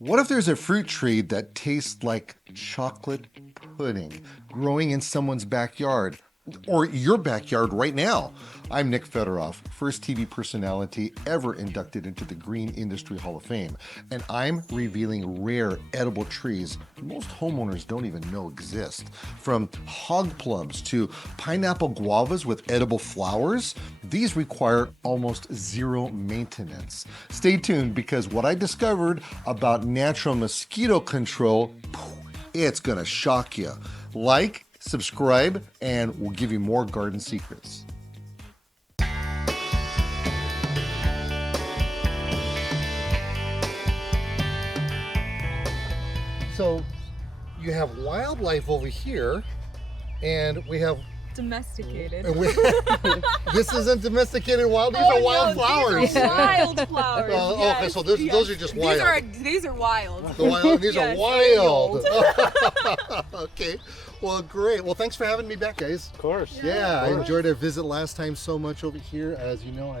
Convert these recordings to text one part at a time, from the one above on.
What if there's a fruit tree that tastes like chocolate pudding growing in someone's backyard or your backyard right now? I'm Nick Federoff, first TV personality ever inducted into the Green Industry Hall of Fame, and I'm revealing rare edible trees most homeowners don't even know exist. From hog plums to pineapple guavas with edible flowers, these require almost zero maintenance. Stay tuned because what I discovered about natural mosquito control, it's gonna shock you. Like, subscribe, and we'll give you more garden secrets. So you have wildlife over here, and we have domesticated. This isn't domesticated wild. These are wildflowers. These are wildflowers. Yes. Okay, so those are just wild. These are wild. These are wild. Okay. Well, great. Well, thanks for having me back, guys. Of course. Yeah, I enjoyed our visit last time so much over here. As you know,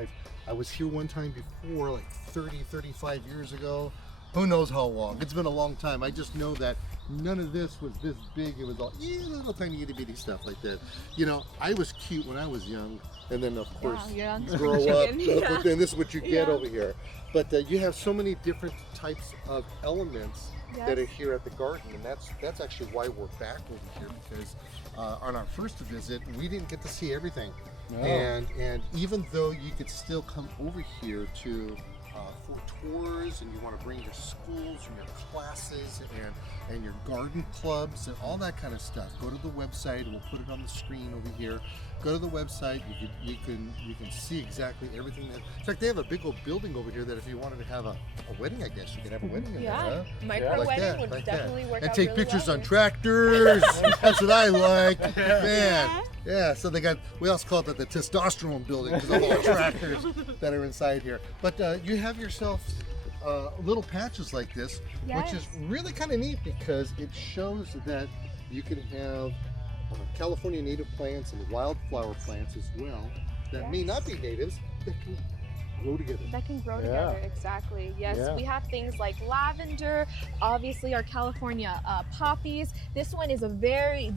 I was here one time before, like 35 years ago. Who knows how long? It's been a long time. I just know that none of this was this big. It was all little tiny itty bitty stuff like that. You know, I was cute when I was young, and then of course grow up. But then this is what you get over here. But you have so many different types of elements that are here at the garden, and that's actually why we're back over here, because on our first visit we didn't get to see everything. No. And even though you could still come over here to for tours, and you want to bring your schools and your classes and your garden clubs and all that kind of stuff, go to the website. We'll put it on the screen over here. Go to the website. You can see exactly everything. In fact, they have a big old building over here that if you wanted to have a wedding, I guess you could have a wedding in there. Huh? Micro wedding would definitely work and out take really pictures well on tractors. That's what I like, man. Yeah, so we also call it the testosterone building because of all the tractors that are inside here. But you have yourself little patches like this, which is really kind of neat because it shows that you can have California native plants and wildflower plants as well that may not be natives that can grow together. That can grow together, exactly. Yes, we have things like lavender, obviously our California poppies. This one is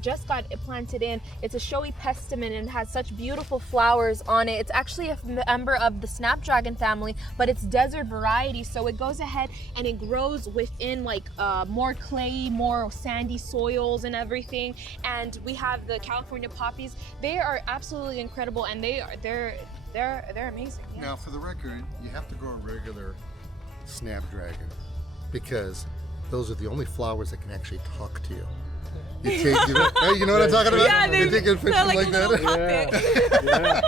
just got planted in. It's a showy pestimon and has such beautiful flowers on it. It's actually a member of the snapdragon family, but it's desert variety, so it goes ahead and it grows within like more clay, more sandy soils and everything. And we have the California poppies. They are absolutely incredible, and they're amazing. Yeah. Now, for the record, you have to grow a regular snapdragon because those are the only flowers that can actually talk to you. You take, you know what I'm talking about? Yeah, you take a picture like Yeah.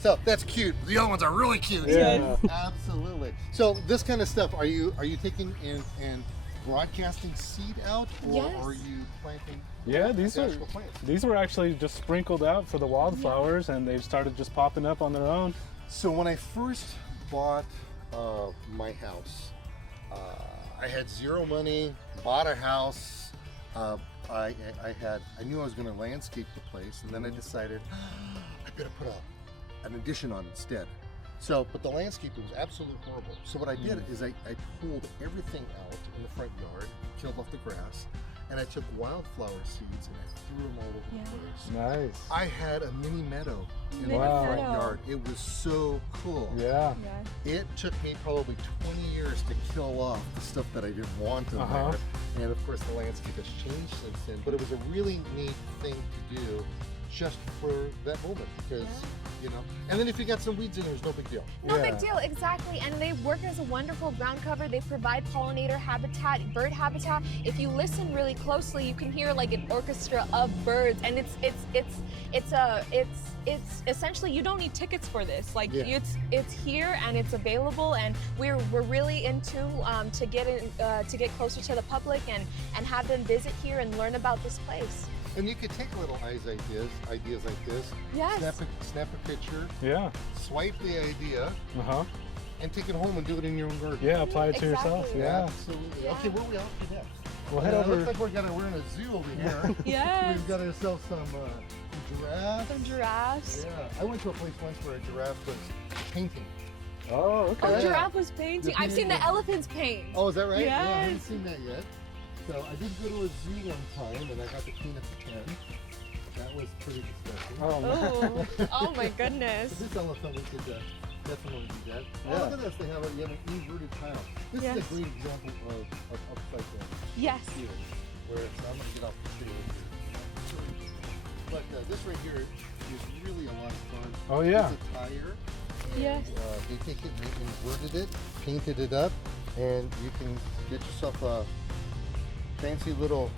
So that's cute. The other ones are really cute. Yeah. Absolutely. So this kind of stuff, are you taking and broadcasting seed out, or are you planting? Yeah, these were actually just sprinkled out for the wildflowers, and they've started just popping up on their own. So when I first bought my house, I had zero money, bought a house. I knew I was going to landscape the place, and then I decided I better put an addition on instead. So, but the landscaping was absolutely horrible. So what I did is I pulled everything out in the front yard, killed off the grass, and I took wildflower seeds and I threw them all over the place. Nice. I had a mini meadow in my front yard. It was so cool. Yeah. It took me probably 20 years to kill off the stuff that I didn't want in there. And of course the landscape has changed since then, but it was a really neat thing to do just for that moment, because you know, and then if you got some weeds in there, it's no big deal. No big deal, exactly. And they work as a wonderful ground cover. They provide pollinator habitat, bird habitat. If you listen really closely, you can hear like an orchestra of birds, and it's essentially, you don't need tickets for this. Like it's here and it's available, and we're really into to get closer to the public and have them visit here and learn about this place. And you could take little ideas like this. Yes. Snap a picture. Yeah. Swipe the idea. And take it home and do it in your own garden. Yeah, apply it to yourself. Yeah. Absolutely. Yeah. Okay, where are we off to next? We'll head over. Looks like we're in a zoo over here. Yes. We've got ourselves some giraffes. Some giraffes. Yeah. I went to a place once where a giraffe was painting. Oh, okay. Oh, Yeah. giraffe was painting. I've seen the elephants paint. Oh, is that right? Yeah, I haven't Yes. seen that yet. So I did go to a zoo one time and I got to clean up the pen. That was pretty disgusting. Oh, man. Oh, oh my goodness. So this elephant, we could definitely do that. Oh, Yeah. look at this. They have an inverted tile. This Yes. is a great example of upside down. Yes. Here, where it's, I'm going to get off the tree with you. But this right here is really a lot of fun. Oh, yeah. It's a tire. And, Yes. they take it and they inverted it, painted it up, and you can get yourself a fancy little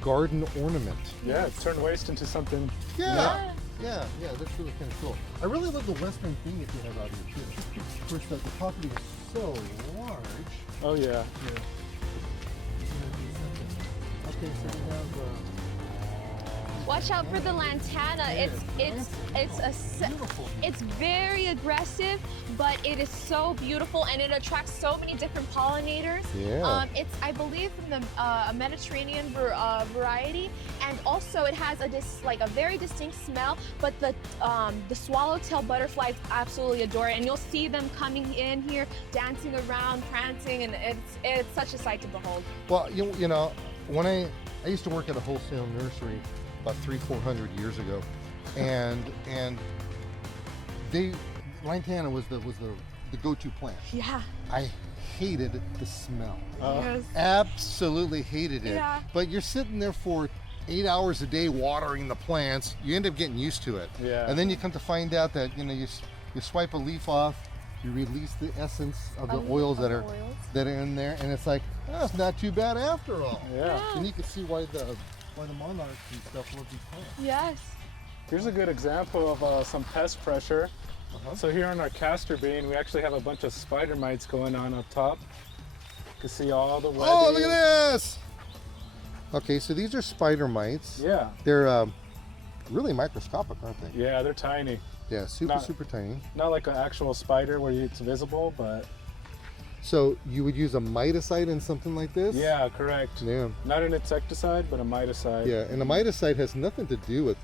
garden ornament. Yeah, turn waste into something. Yeah, that's really kind of cool. I really love the western thing that you have out here too. Of course, the property is so large. Oh, yeah. Okay, so we have. Watch out for the lantana. Beautiful. It's very aggressive, but it is so beautiful and it attracts so many different pollinators. Yeah. It's, I believe, from the Mediterranean variety, and also it has a very distinct smell. But the swallowtail butterflies absolutely adore it, and you'll see them coming in here, dancing around, prancing, and it's such a sight to behold. Well, you know, when I used to work at a wholesale nursery about 300-400 years ago, and lantana was the go-to plant. Yeah. I hated the smell. Yes. Absolutely hated it. Yeah. But you're sitting there for 8 hours a day watering the plants. You end up getting used to it. Yeah. And then you come to find out that you swipe a leaf off, you release the essence of the oils that are in there, and it's like, oh, it's not too bad after all. Yeah. And you can see why the monarchs and stuff love these plants. Yes. Here's a good example of some pest pressure. Uh-huh. So here on our castor bean, we actually have a bunch of spider mites going on up top. You can see all the webbing. Oh, look at this! Okay, so these are spider mites. Yeah. They're really microscopic, aren't they? Yeah, they're tiny. Yeah, super tiny. Not like an actual spider where it's visible, but So you would use a miticide in something like this? yeah, correct. Yeah. Not an insecticide, but a miticide. Yeah, and a miticide has nothing to do with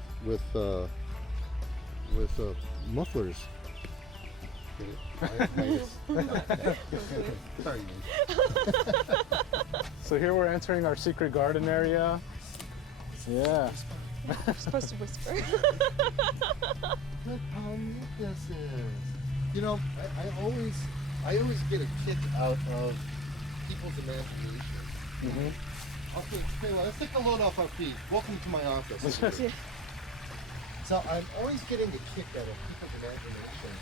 mufflers. Sorry, So here we're entering our secret garden area. Yeah. You're supposed to whisper. Look how neat this is. You know, I always get a kick out of people's imagination. Mm-hmm. Okay, well, let's take the load off our feet. Welcome to my office. So I'm always getting a kick out of people's imaginations.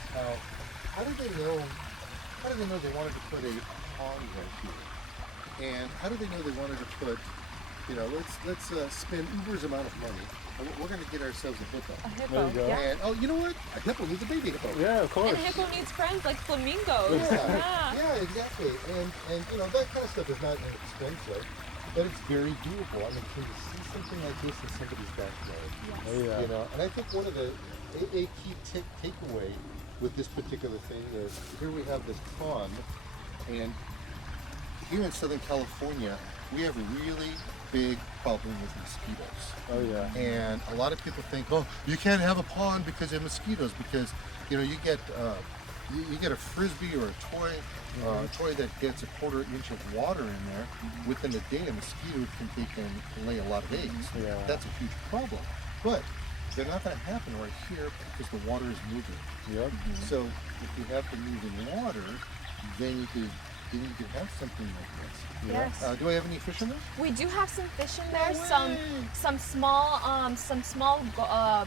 How did they know they wanted to put a pond right here? And how did they know they wanted to put, let's spend Uber's amount of money. And we're going to get ourselves a hippo. A hippo. There you go. Yeah. And oh, you know what? A hippo needs a baby hippo. Yeah, of course. And hippo needs friends like flamingos. Yeah, exactly. And that kind of stuff is not inexpensive, but it's very doable. I mean, can you see something like this in somebody's backyard? Yes. Oh, yeah. And I think one of a key takeaway with this particular thing is here we have this pond, and here in Southern California, we have a really big problem with mosquitoes. Oh yeah. And a lot of people think, oh, you can't have a pond because of mosquitoes, because you get a frisbee or a toy that gets a quarter inch of water in there. Within a day, a mosquito can take and lay a lot of eggs. Yeah. That's a huge problem. But they're not going to happen right here because the water is moving. Yep. So if you have the moving water, then you could have something like this. Yes. Do I have any fish in there? We do have some fish in there. No way. Some small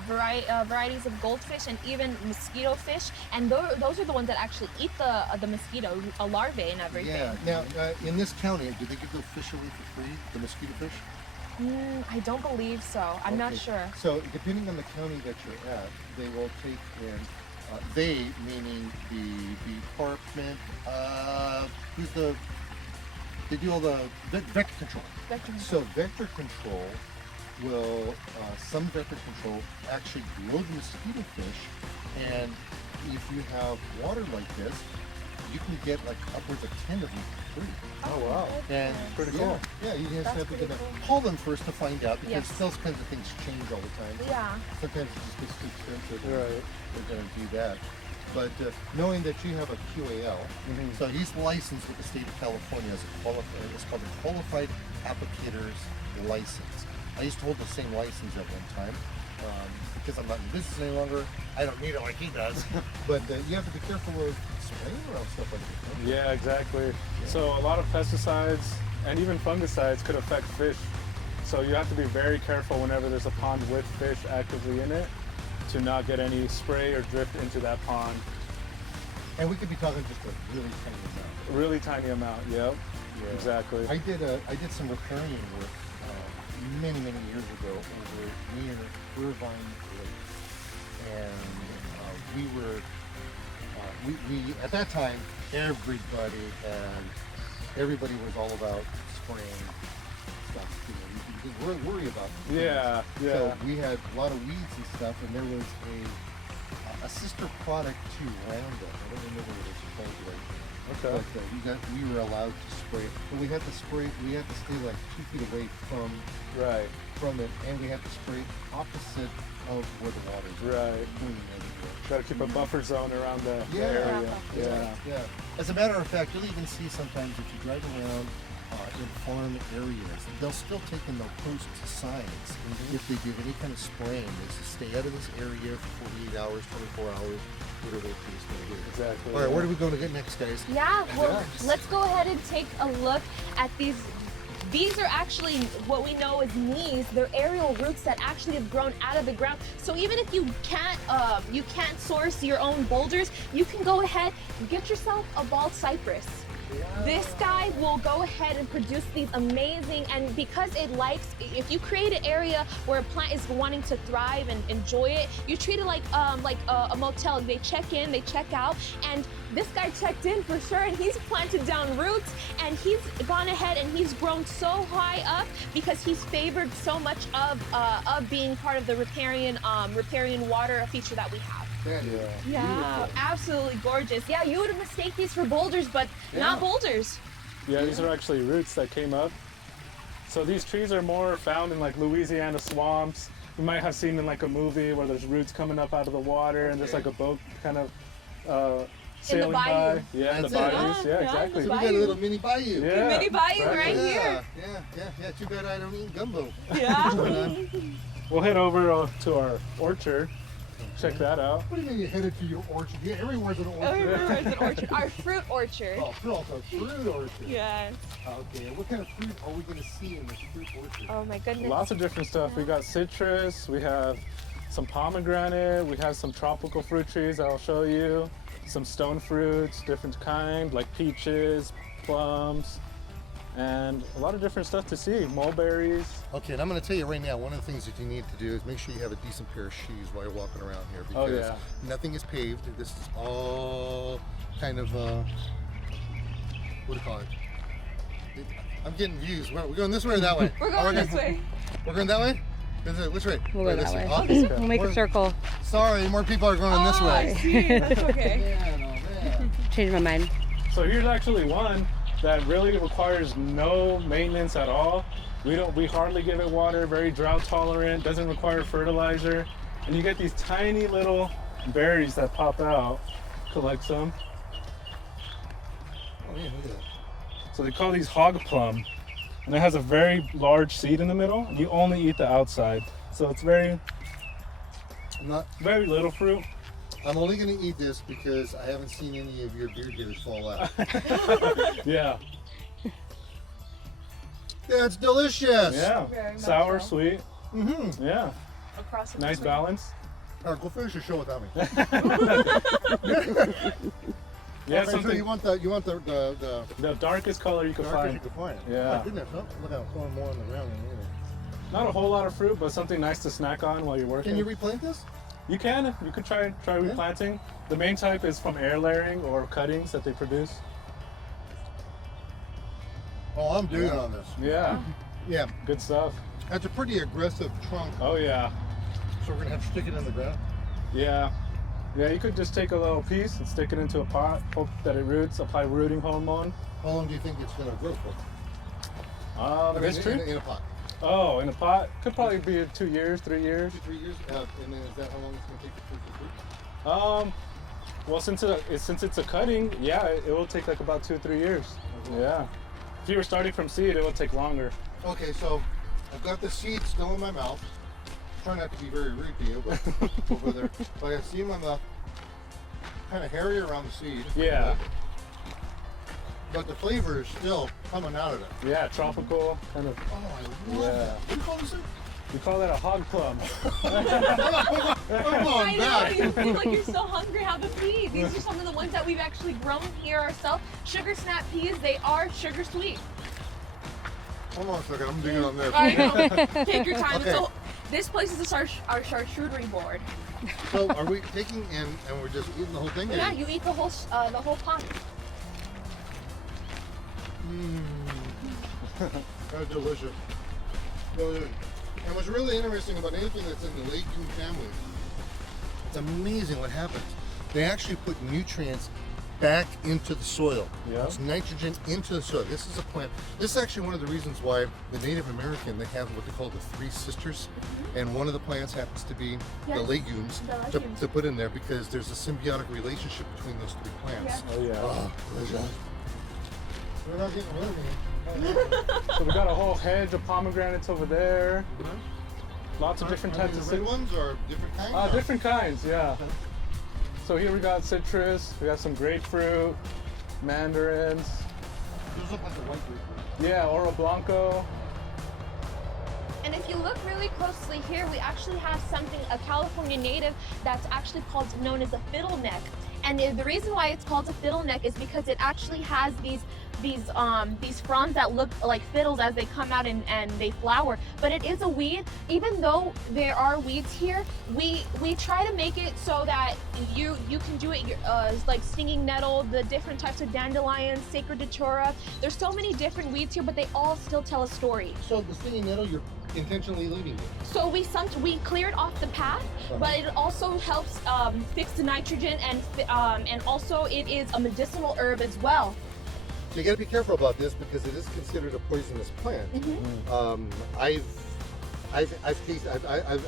varieties of goldfish and even mosquito fish. And those are the ones that actually eat the mosquito larvae and everything. Yeah. Now, in this county, do they give those fish away for free? The mosquito fish? I don't believe so. I'm not Okay. sure. So depending on the county that you're at, they will take in, they meaning the department, they do all the vector control. So vector control will, some vector control actually grow the mosquito fish, and if you have water like this, you can get like upwards of 10 of them for free. Oh wow. And Pretty cool. Yeah, you just That's have to pretty cool. call them first to find out, because Yes. those kinds of things change all the time. So Yeah. sometimes it just gets too expensive. Right. They're going to do that. But knowing that you have a QAL, so he's licensed with the state of California as a qualified, it's called a qualified applicator's license. I used to hold the same license at one time. Because I'm not in business any longer, I don't need it like he does. But you have to be careful of spraying around stuff like that. Yeah, exactly. So a lot of pesticides and even fungicides could affect fish. So you have to be very careful whenever there's a pond with fish actively in it to not get any spray or drift into that pond. And we could be talking just a really tiny amount. Really tiny amount, yep. Yeah. Exactly. I did some riparian work many years ago over near Irvine Lake, and we at that time everybody was all about spraying stuff. You didn't worry about it. Yeah. So we had a lot of weeds and stuff, and there was a sister product to Roundup. I don't remember what it's called right now. Okay. But we were allowed to spray, but we had to stay like 2 feet away from it, and we had to spray opposite of where the water is. Right. Got to keep a buffer zone around the area. Yeah. As a matter of fact, you'll even see sometimes if you drive around in farm areas, they'll still take and they'll post signs if they do any kind of spraying. They say stay out of this area for 48 hours, 24 hours, whatever the case may be. Exactly. All right, where are we going to get next, guys? Yeah, well, let's go ahead and take a look at these. These are actually what we know as knees. They're aerial roots that actually have grown out of the ground. So even if you can't source your own boulders, you can go ahead and get yourself a bald cypress. This guy will go ahead and produce these amazing, and because it likes, if you create an area where a plant is wanting to thrive and enjoy it, you treat it like a motel. They check in, they check out, and this guy checked in for sure, and he's planted down roots, and he's gone ahead and he's grown so high up because he's favored so much of being part of the riparian water feature that we have. Yeah, absolutely gorgeous. Yeah, you would mistake these for boulders, but not boulders. Yeah, these are actually roots that came up. So these trees are more found in like Louisiana swamps. You might have seen in like a movie where there's roots coming up out of the water and there's like a boat kind of sailing by. Yeah, in the bayous. Yeah, exactly. So we got a little mini bayou. Yeah, mini bayou right here. Yeah. Too bad I don't eat gumbo. Yeah. We'll head over to our orchard. Check that out. What do you mean you headed to your orchard? Yeah, everywhere's an orchard. Everywhere's an orchard. Our fruit orchard. Oh, fruit orchard. Yes. Okay, what kind of fruit are we going to see in this fruit orchard? Oh my goodness. Lots of different stuff. We got citrus, we have some pomegranate, we have some tropical fruit trees I'll show you, some stone fruits, different kind, like peaches, plums, and a lot of different stuff to see, mulberries. Okay, and I'm going to tell you right now, one of the things that you need to do is make sure you have a decent pair of shoes while you're walking around here, because nothing is paved. This is all kind of, what do you call it? I'm getting views. We're going this way or that way? We're going this way. We're going that way? Which way? We'll go that way. Okay. We'll make a circle. Sorry, more people are going this way. I see. That's okay. Change my mind. So here's actually one that really requires no maintenance at all. We hardly give it water, very drought tolerant, doesn't require fertilizer. And you get these tiny little berries that pop out. Collect some. Oh yeah, look at that. So they call these hog plum. And it has a very large seed in the middle. You only eat the outside. So it's very little fruit. I'm only going to eat this because I haven't seen any of your beard hairs fall out. Yeah. Yeah, it's delicious. Yeah. Very Sour, much so. sweet. Mm-hmm. Yeah. Across the Nice balance. All right, go finish your show without me. Yeah, okay, something. so you want The darkest color you can darkest find. you can find. Yeah. Oh, goodness, look at I'm throwing more on the ground than anything. Not a whole lot of fruit, but something nice to snack on while you're working. Can you replant this? You can. You could try replanting. The main type is from air layering or cuttings that they produce. Oh, I'm doing on this. Yeah. Yeah, Good stuff. that's a pretty aggressive trunk. Oh yeah. So we're gonna have to stick it in the ground. Yeah. Yeah, you could just take a little piece and stick it into a pot, hope that it roots, apply rooting hormone. How long do you think it's gonna grow for? This tree? In a pot. Oh, in a pot? Could probably be 2 years, 3 years. 2-3 years. And then is that how long it's gonna take to fruit? Well, since it's a cutting, yeah, it will take like about 2 or 3 years. Yeah. If you were starting from seed, it will take longer. Okay, so I've got the seed still in my mouth. Try not to be very rude to you, but over there. But I see in my mouth, kind of hairy around the seed. Yeah. But the flavor is still coming out of it. Yeah, tropical kind of. Oh, I love Yeah. that. What do you call this thing? We call that a hog plum. Come on I know, back. you feel like you're so hungry. Have a pea. These are some of the ones that we've actually grown here ourselves. Sugar snap peas, they are sugar sweet. Hold on a second, I'm digging on this. I know. Take your time. Okay. So this place is our charcuterie board. So are we taking and we're just eating the whole thing? or- Yeah, you eat the whole pot. That's delicious. Really good. And what's really interesting about anything that's in the legume family, it's amazing what happens. They actually put nutrients back into the soil. Yeah. It's nitrogen into the soil. This is a plant. This is actually one of the reasons why the Native American, they have what they call the three sisters. And one of the plants happens to be the Yes, legumes, the to, legumes. to put in there because there's a symbiotic relationship between those three plants. Yeah. Oh yeah. Oh, delicious. We're not getting rid of me. So we got a whole hedge of pomegranates over there. Lots of different Are types they of the red ones or different kinds? or- different kinds, yeah. So here we got citrus, we got some grapefruit, mandarins, Those look like a white grapefruit. yeah, oro blanco. And if you look really closely here, we actually have something, a California native that's actually known as a fiddleneck. And the reason why it's called a fiddleneck is because it actually has these fronds that look like fiddles as they come out and they flower. But it is a weed. Even though there are weeds here, we try to make it so that you can do it like stinging nettle, the different types of dandelions, sacred datura. There's so many different weeds here, but they all still tell a story. So the stinging nettle, you're intentionally leaving it. So we clear it off the path, but it also helps fix the nitrogen and also it is a medicinal herb as well. So you got to be careful about this because it is considered a poisonous plant. I've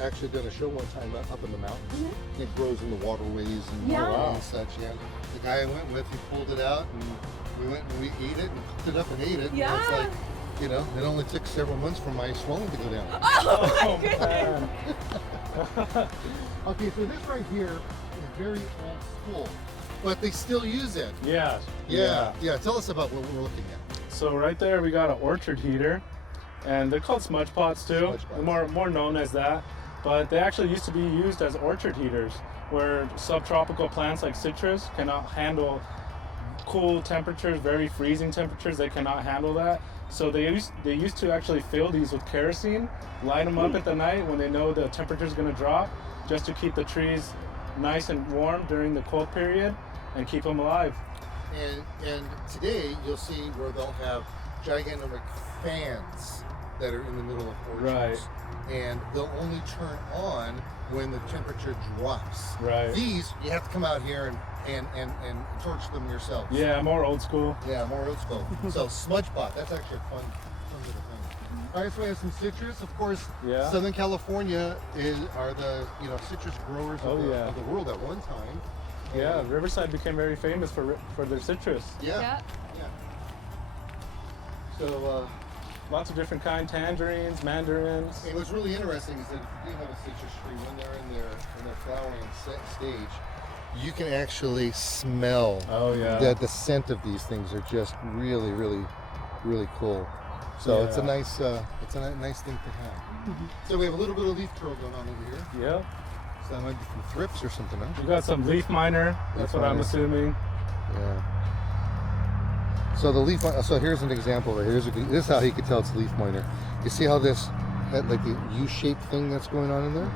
actually done a show one time up in the mountains. It grows in the waterways and, Yeah. and such. Yeah. The guy I went with, he pulled it out and we went and we ate it and cooked it up and ate it. Yeah. And it's like, you know, it only took several months for my swelling to go down. Oh man. Okay, so this right here is very old school, but they still use it. Yeah. Yeah. Tell us about what we're looking at. So right there we got an orchard heater, and they're called smudge pots too. Smudge pots. More known as that, but they actually used to be used as orchard heaters, where subtropical plants like citrus cannot handle cool temperatures, very freezing temperatures. They cannot handle that. So they used to actually fill these with kerosene, light them up at the night when they know the temperature is going to drop, just to keep the trees nice and warm during the cold period and keep them alive. And today you'll see where they'll have gigantic fans that are in the middle of orchards. Right. And they'll only turn on when the temperature drops. Right. These you have to come out here and torch them yourself. Yeah, more old school. Yeah, more old school. So smudge pot, that's actually a fun little thing. All right, so we have some citrus. Of course, Yeah. Southern California are the citrus growers of, Oh, yeah. of the world at one time. Yeah, Riverside became very famous for their citrus. Yeah. So Lots of different kinds, tangerines, mandarins. and what's really interesting is that if you do have a citrus tree, when they're in their flowering stage, you can actually smell Oh yeah. the scent of these things are just really, really, really cool. So it's a Yeah. nice nice thing to have. So we have a little bit of leaf curl going on over here. Yep. So that might be from thrips or something else. You got some leaf miner. That's what I'm miner. assuming. Yeah. So the leaf. So here's an example. This is how he could tell it's leaf miner. You see how this, like the U-shaped thing that's going on in there?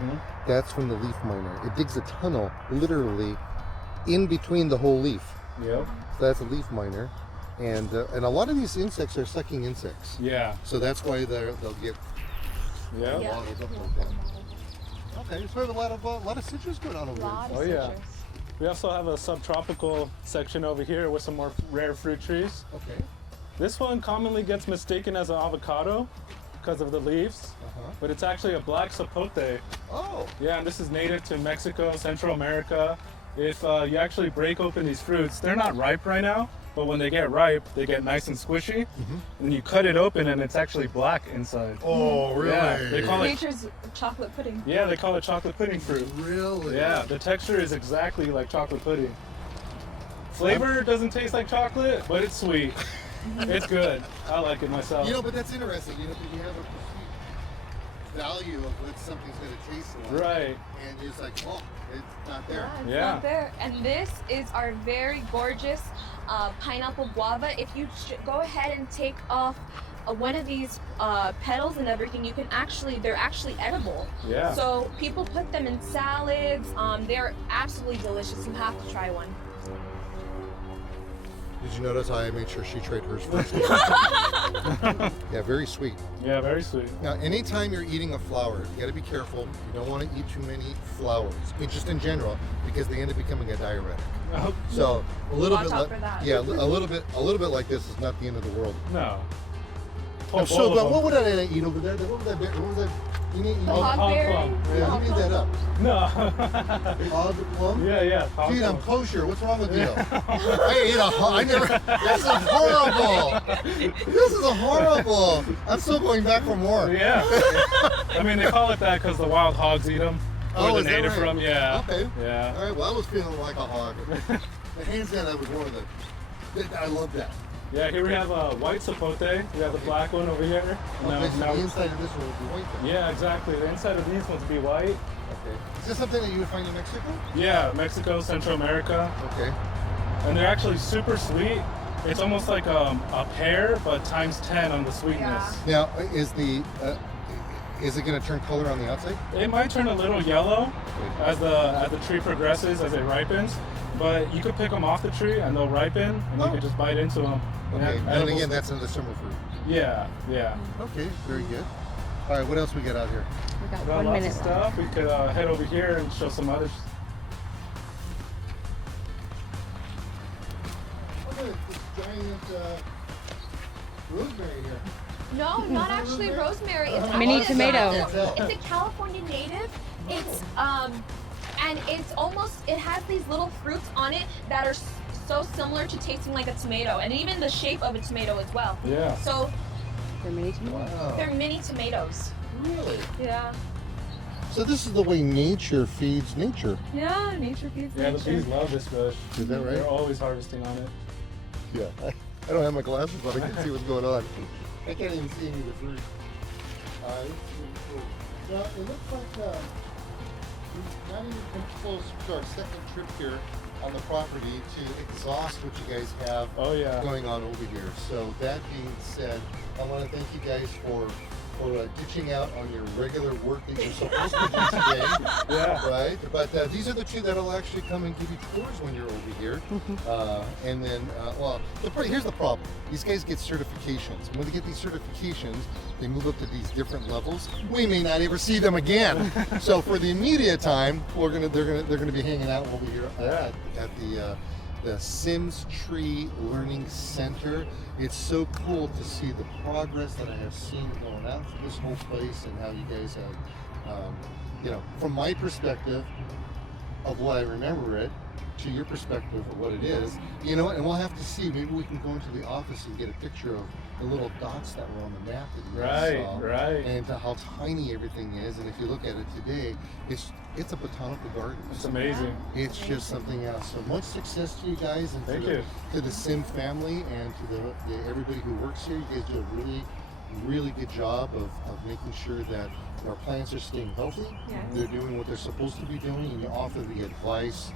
That's from the leaf miner. It digs a tunnel literally in between the whole leaf. Yep. So that's a leaf miner, and a lot of these insects are sucking insects. Yeah. So that's why they'll get Yeah. Yeah. waddled up like that. Okay, so we have a lot of citrus going on over here. Lot of Oh, yeah. citrus. We also have a subtropical section over here with some more rare fruit trees. Okay. This one commonly gets mistaken as an avocado because of the leaves, but it's actually a black sapote. Oh. Yeah, and this is native to Mexico, Central America, if you actually break open these fruits, they're not ripe right now, but when they get ripe, they get nice and squishy. And you cut it open and it's actually black inside. Oh, really? Yeah, they call it, Nature's chocolate pudding. yeah, they call it chocolate pudding fruit. Really? Yeah, the texture is exactly like chocolate pudding. Flavor doesn't taste like chocolate, but it's sweet. It's good. I like it myself. You know, but that's interesting. You know, because you have a perceived value of what something's going to taste like. Right. And it's like, oh, it's not there. It's Yeah. not there. And this is our very gorgeous pineapple guava. If you go ahead and take off one of these petals and everything, you can they're actually edible. Yeah. So people put them in salads. They're absolutely delicious. You have to try one. Did you notice how I made sure she tried hers first? Yeah, very sweet. Yeah, very sweet. Now, anytime you're eating a flower, you got to be careful. You don't want to eat too many flowers, just in general, because they end up becoming a diuretic. Oh, So a little Watch bit, out for that. yeah, a little bit like this is not the end of the world. no. So, but what would I eat over there? What was that? What was that? You need, The Oh, hogberry. plum. yeah, you made that up. No. Hog plum? yeah. Dude, I'm kosher. What's wrong with you? I ate a hog. I never. This is horrible. This is horrible. I'm still going back for more. Yeah. I mean, they call it that because the wild hogs eat them. Oh, Where is the that native right? from, yeah. Okay. Yeah. All right. Well, I was feeling like a hog. But hands down, that was one of the. I love that. Yeah, here we have a white sapote. We have the black one over here. Okay, so the inside of this one would be white then. Yeah, exactly. The inside of these ones would be white. Okay. Is this something that you would find in Mexico? Yeah, Mexico, Central America. Okay. And they're actually super sweet. It's almost like a pear, but times 10 on the sweetness. Now, is it going to turn color on the outside? It might turn a little yellow as the tree progresses, as it ripens. But you could pick them off the tree and they'll ripen, and you can just bite into them. Okay. And edible again, stuff. that's another summer fruit. Yeah. Okay. Very good. All right. What else we got out here? We got Got 1 lots minute of left. stuff. We could head over here and show some others. Look at this giant rosemary here. No, not actually rosemary. It's Mini actually tomato. It's a California native. It's and it's almost, it has these little fruits on it that are so similar to tasting like a tomato, and even the shape of a tomato as well. Yeah. So They're mini tomatoes. Wow. they're mini tomatoes. Really? Yeah. So this is the way nature feeds nature. Yeah, nature feeds Yeah, the nature. bees love this bush. Is that right? They're always harvesting on it. Yeah. I don't have my glasses, but I can see what's going on. I can't even see any of the fruit. This is really cool. Now, it looks like we've not even come close to our second trip here on the property to exhaust what you guys have Oh yeah. going on over here. So that being said, I want to thank you guys for ditching out on your regular work that you're supposed to do today. Yeah. Right? But these are the two that'll actually come and give you tours when you're over here. And then, here's the problem. These guys get certifications. And when they get these certifications, they move up to these different levels. We may not ever see them again. So for the immediate time, they're gonna be hanging out over here at the Sims Tree Learning Center. It's so cool to see the progress that I have seen going out through this whole place and how you guys have, from my perspective of what I remember it to your perspective of what it is, and we'll have to see. Maybe we can go into the office and get a picture of the little dots that were on the map that you guys saw, Right. and to how tiny everything is. And if you look at it today, it's a botanical garden. It's amazing. It's just something else. So much success to you guys and Thank to you. the Sim family and to the everybody who works here. You guys do a really, really good job of making sure that our plants are staying healthy. Yes. They're doing what they're supposed to be doing, and you offer the advice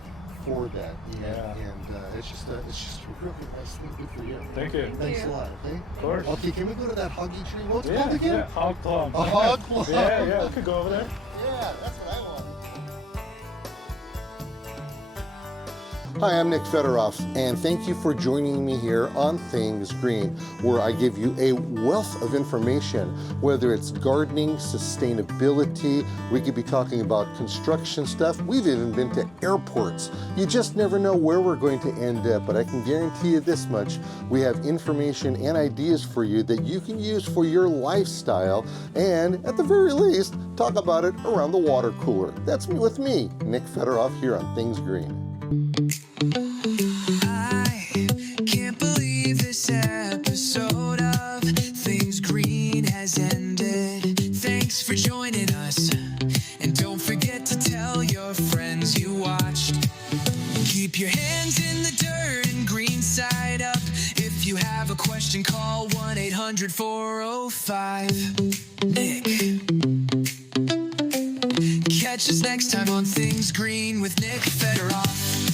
for that. And it's just a real nice thing. Good for you. Thank you. Thanks a lot. Okay. Of course. Okay. Can we go to that hoggy tree? What's it Yeah, called again? yeah. Hog plum. A hog plum. Yeah. We could go over there. Yeah, that's what I want. Hi, I'm Nick Federoff, and thank you for joining me here on Things Green, where I give you a wealth of information, whether it's gardening, sustainability, we could be talking about construction stuff, we've even been to airports. You just never know where we're going to end up, but I can guarantee you this much, we have information and ideas for you that you can use for your lifestyle, and at the very least, talk about it around the water cooler. That's me with me, Nick Federoff, here on Things Green. I can't believe this episode of Things Green has ended. Thanks for joining us. And don't forget to tell your friends you watched. Keep your hands in the dirt and green side up. If you have a question, call 1-800-405-NICK. Catch us next time on Things Green with Nick Federoff.